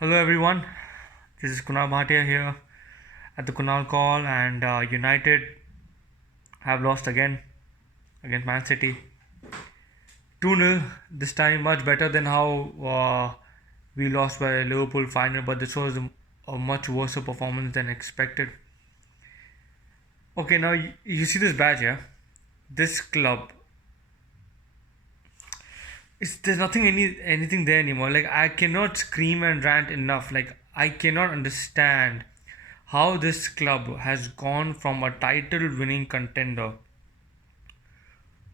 Hello everyone, this is Kunal Bhatia here at the Kunal Call, and United have lost again against Man City 2-0. This time much better than how we lost by Liverpool final, but this was a much worse performance than expected. Okay, now you see this badge here. This club, there's nothing anything there anymore. Like, I cannot scream and rant enough. Like, I cannot understand how this club has gone from a title winning contender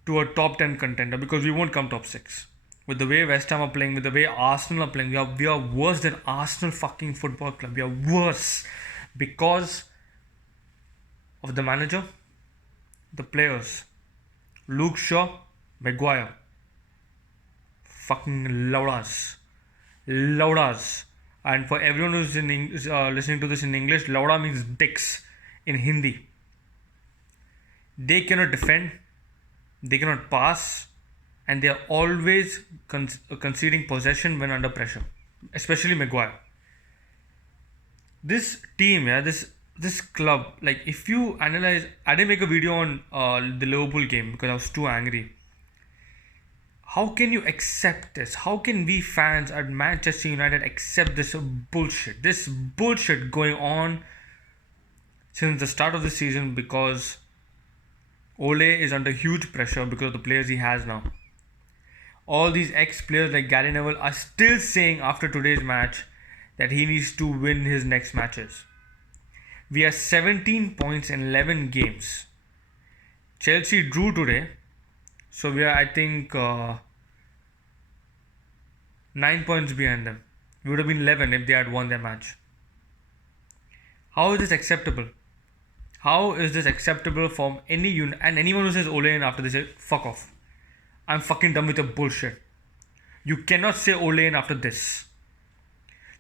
to a top 10 contender, because we won't come top 6. With the way West Ham are playing, with the way Arsenal are playing, we are worse than Arsenal fucking football club. We are worse because of the manager, the players, Luke Shaw, Maguire, fucking Laudas. Laudas. And for everyone who's listening to this in English, Lauda means dicks in Hindi. They cannot defend, they cannot pass, and they are always conceding possession when under pressure, especially Maguire. This team, yeah, this club, like, if you analyze, I didn't make a video on the Liverpool game because I was too angry. How can you accept this? How can we fans at Manchester United accept this bullshit? This bullshit going on since the start of the season, because Ole is under huge pressure because of the players he has now. All these ex-players like Gary Neville are still saying after today's match that he needs to win his next matches. We are 17 points in 11 games. Chelsea drew today, so we are, I think, 9 points behind them. We would have been 11 if they had won their match. How is this acceptable? How is this acceptable from and anyone who says Ole after this, say, fuck off. I'm fucking done with your bullshit. You cannot say Ole after this.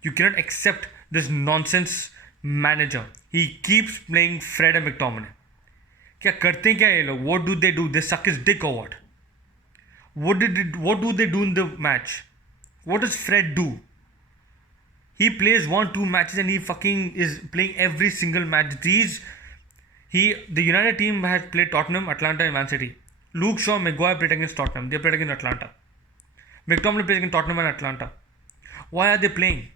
You cannot accept this nonsense manager. He keeps playing Fred and McTominay. क्या करते हैं क्या ये लोग? What do they do? They suck his dick or what? What do they do in the match? What does Fred do? He plays 1-2 matches and he fucking is playing every single match. The United team has played Tottenham, Atlanta, and Man City. Luke Shaw, Maguire played against Tottenham. They played against Atlanta. McTominay played against Tottenham and Atlanta. Why are they playing?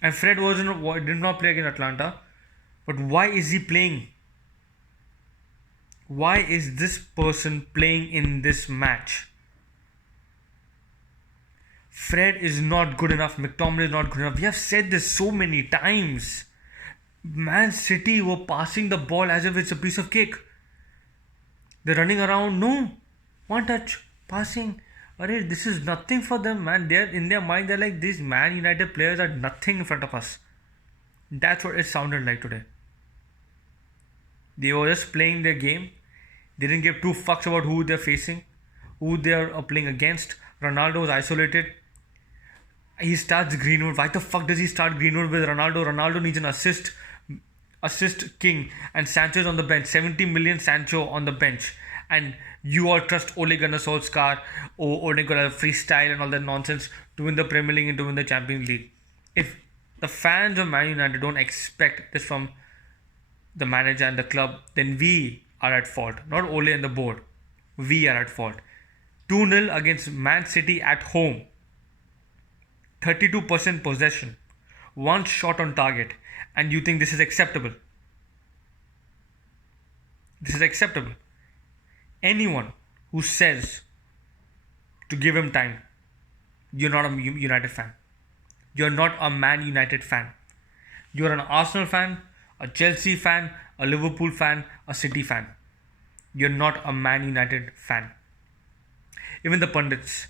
And Fred did not play against Atlanta. But why is he playing? Why is this person playing in this match? Fred is not good enough. McTominay is not good enough. We have said this so many times. Man City were passing the ball as if it's a piece of cake. They're running around. No. One touch. Passing. Arey, this is nothing for them, man. They're in their mind, they're like, these Man United players are nothing in front of us. That's what it sounded like today. They were just playing their game. They didn't give two fucks about who they're facing, who they're playing against. Ronaldo was isolated. He starts Greenwood. Why the fuck does he start Greenwood with Ronaldo? Ronaldo needs an assist king, and Sancho's on the bench. 70 million Sancho on the bench, and you all trust Ole Gunnar Solskjaer or Ole Gunnar freestyle and all that nonsense to win the Premier League and to win the Champions League. If the fans of Man United don't expect this from the manager and the club, then we are at fault. Not Ole and the board. We are at fault. 2-0 against Man City at home. 32% possession. One shot on target. And you think this is acceptable? This is acceptable. Anyone who says to give him time, you're not a United fan. You're not a Man United fan. You're an Arsenal fan, a Chelsea fan, a Liverpool fan, a City fan. You're not a Man United fan. Even the pundits,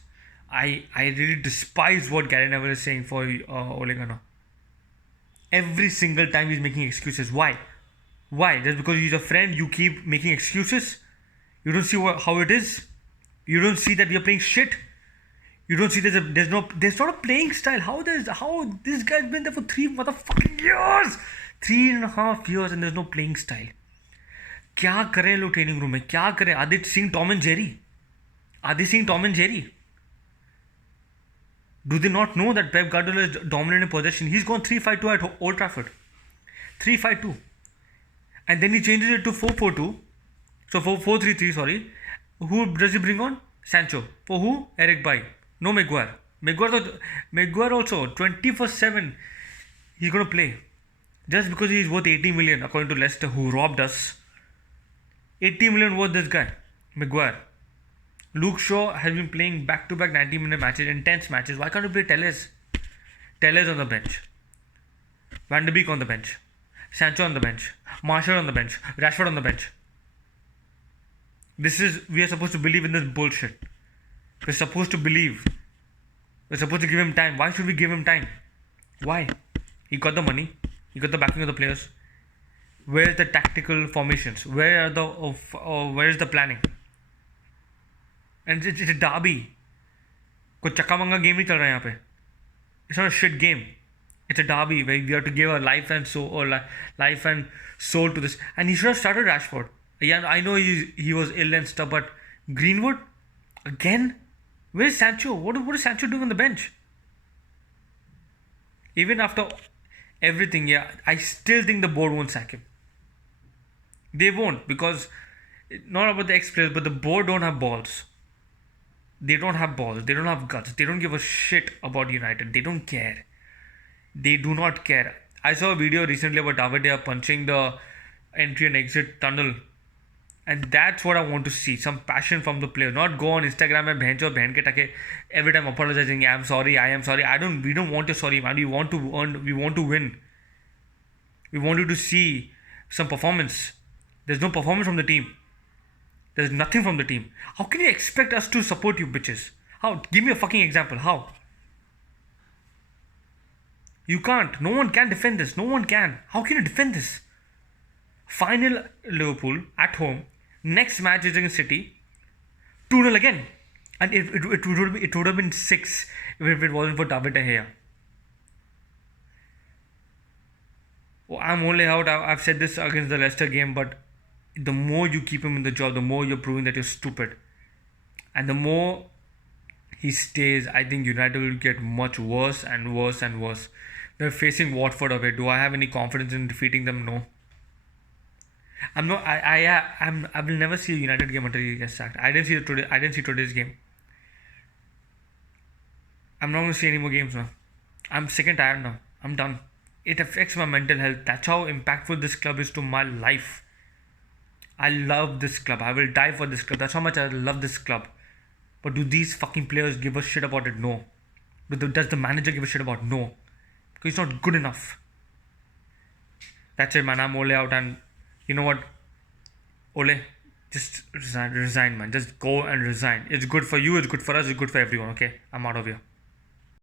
I really despise what Gary Neville is saying for Ole Gunnar. Every single time he's making excuses. Why? Why? Just because he's a friend, you keep making excuses? You don't see how it is? You don't see that we are playing shit? You don't see there's not a playing style. How this guy's been there for 3 motherfucking years? 3.5 years and there's no playing style. क्या करें लोग training room में? क्या करें? Aditya Singh Tom and Jerry. Do they not know that Pep Guardiola is dominant in possession? He's gone 3-5-2 at Old Trafford. 3-5-2. And then he changes it to 4-4-2. So 4-4-3-3, sorry. Who does he bring on? Sancho. For who? Eric Bailly. No Maguire. Maguire also 24/7. He's gonna play just because he's worth 80 million according to Leicester, who robbed us. 80 million worth this guy, Maguire. Luke Shaw has been playing back-to-back 90-minute matches, intense matches. Why can't you play Telles? Telles on the bench. Van de Beek on the bench. Sancho on the bench. Martial on the bench. Rashford on the bench. We are supposed to believe in this bullshit. We're supposed to believe. We're supposed to give him time. Why should we give him time? Why? He got the money. He got the backing of the players. Where is the tactical formations? Where is the planning? And it's a derby. कोई चक्का मंगा game नहीं चल रहा है यहाँ पे. It's not a shit game. It's a derby where we have to give our life and soul to this. And he should have started Rashford. Yeah, I know he was ill and stuff, but Greenwood again. Where's Sancho? What is Sancho doing on the bench? Even after everything, yeah, I still think the board won't sack him. They won't, because not about the ex-players, but the board don't have balls. They don't have balls. They don't have guts. They don't give a shit about United. They don't care. They do not care. I saw a video recently about David De Gea punching the entry and exit tunnel. And that's what I want to see. Some passion from the player. Not go on Instagram and behen ke take every time apologizing. I am sorry. We don't want your sorry, man. We want to win. We want you to see some performance. There's no performance from the team. There's nothing from the team. How can you expect us to support you bitches? How? Give me a fucking example. How? You can't. No one can defend this. No one can. How can you defend this? Final Liverpool at home. Next match is against City. 2-0 again. And it would have been 6 if it wasn't for David De Gea. Oh, I'm only out. I've said this against the Leicester game, but the more you keep him in the job, the more you're proving that you're stupid. And the more he stays, I think United will get much worse and worse and worse. They're facing Watford away. Do I have any confidence in defeating them? No. I'm not. I will never see a United game until he gets sacked. I didn't see today's game. I'm not going to see any more games now. I'm sick and tired now. I'm done. It affects my mental health. That's how impactful this club is to my life. I love this club. I will die for this club. That's how much I love this club. But do these fucking players give a shit about it? No. Does the manager give a shit about it? No. Because he's not good enough. That's it, man. I'm Ole out, and you know what? Ole, just resign, man. Just go and resign. It's good for you, it's good for us, it's good for everyone, okay? I'm out of here.